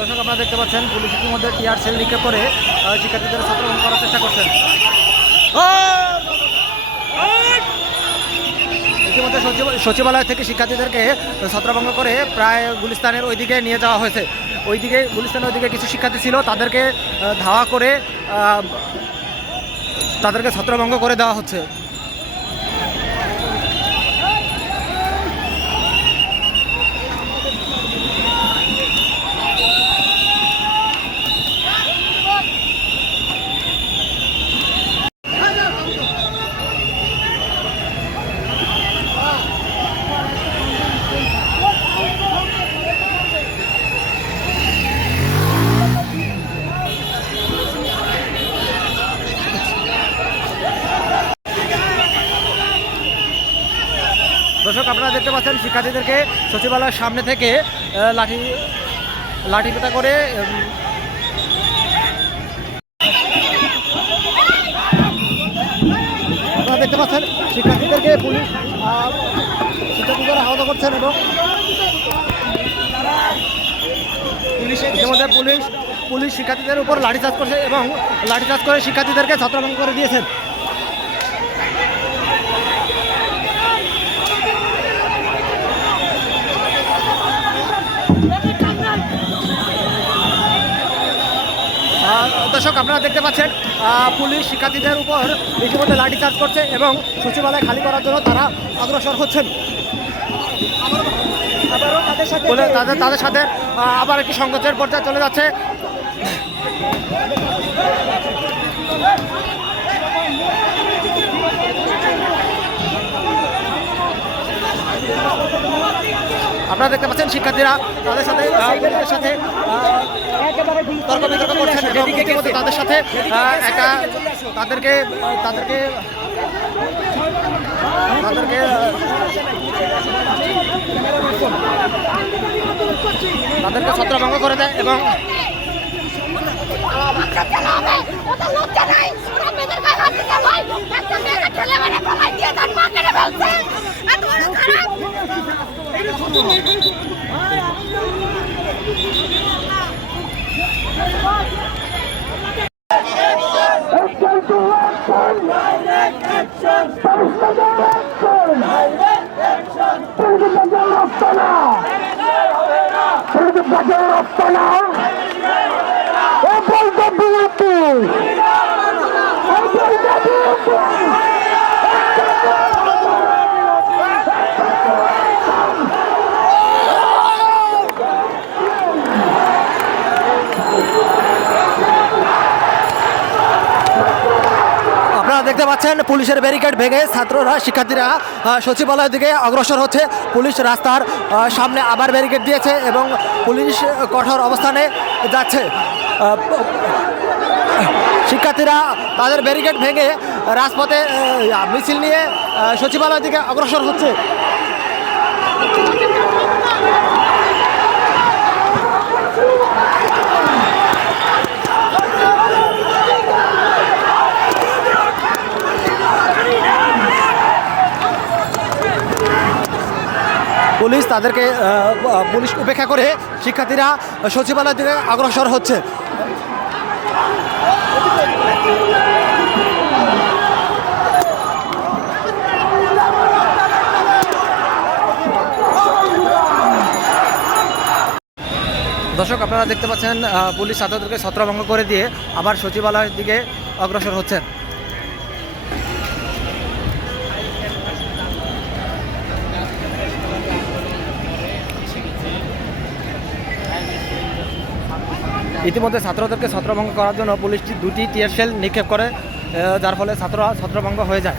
দর্শক আপনারা দেখতে পাচ্ছেন পুলিশ ইতিমধ্যে টিয়ার সেল নিক্ষেপ করে শিক্ষার্থীদের ছত্রভঙ্গ করার চেষ্টা করছেন। ইতিমধ্যে সচিবালয় থেকে শিক্ষার্থীদেরকে ছত্রভঙ্গ করে প্রায় গুলিস্তানের ওইদিকে নিয়ে যাওয়া হয়েছে। ওইদিকে গুলিস্তানের ওইদিকে কিছু শিক্ষার্থী ছিল, তাদেরকে ধাওয়া করে তাদেরকে ছত্রভঙ্গ করে দেওয়া হচ্ছে। দর্শক আপনারা দেখতে পাচ্ছেন শিক্ষার্থীদেরকে সচিবালয়ের সামনে থেকে লাঠিপেটা করে আপনারা দেখতে পাচ্ছেন শিক্ষার্থীদেরকে শিক্ষার্থীরা আহত করছেন এবং ইতিমধ্যে পুলিশ শিক্ষার্থীদের উপর লাঠিচার্জ করছে এবং লাঠিচার্জ করে শিক্ষার্থীদেরকে ছত্রভঙ্গ করে দিয়েছেন। দর্শক আপনারা দেখতে পাচ্ছেন পুলিশ শিক্ষার্থীদের উপর ইতিমধ্যে লাঠিচার্জ করছে এবং সচিবালয় খালি করার জন্য তারা অগ্রসর হচ্ছেন। তাদের সাথে আবার একটি সংঘর্ষের পর্যায়ে চলে যাচ্ছে। আপনারা দেখতে পাচ্ছেন শিক্ষার্থীরা তাদের সাথে তর্ক বিতর্ক করছেন এবং ইতিমধ্যে তাদের সাথে তাদেরকে ছত্রভঙ্গ করে দেয় এবং দেখতে পাচ্ছেন পুলিশের ব্যারিকেড ভেঙে শিক্ষার্থীরা সচিবালয়ের দিকে অগ্রসর হচ্ছে। পুলিশ রাস্তার সামনে আবার ব্যারিকেড দিয়েছে এবং পুলিশ কঠোর অবস্থানে যাচ্ছে। শিক্ষার্থীরা তাদের ব্যারিকেড ভেঙে রাজপথে মিছিল নিয়ে সচিবালয়ের দিকে অগ্রসর হচ্ছে। পুলিশ উপেক্ষা করে শিক্ষার্থীরা সচিবালয়ের দিকে অগ্রসর হচ্ছে। দর্শক আপনারা দেখতে পাচ্ছেন পুলিশ ছাত্রদেরকে ছত্রভঙ্গ করে দিয়ে আবার সচিবালয়ের দিকে অগ্রসর হচ্ছেন। ইতিমধ্যে ছাত্রদেরকে ছত্রভঙ্গ করার জন্য পুলিশটি দুটি টিয়ার সেল নিক্ষেপ করে, যার ফলে ছাত্ররা ছত্রভঙ্গ হয়ে যায়।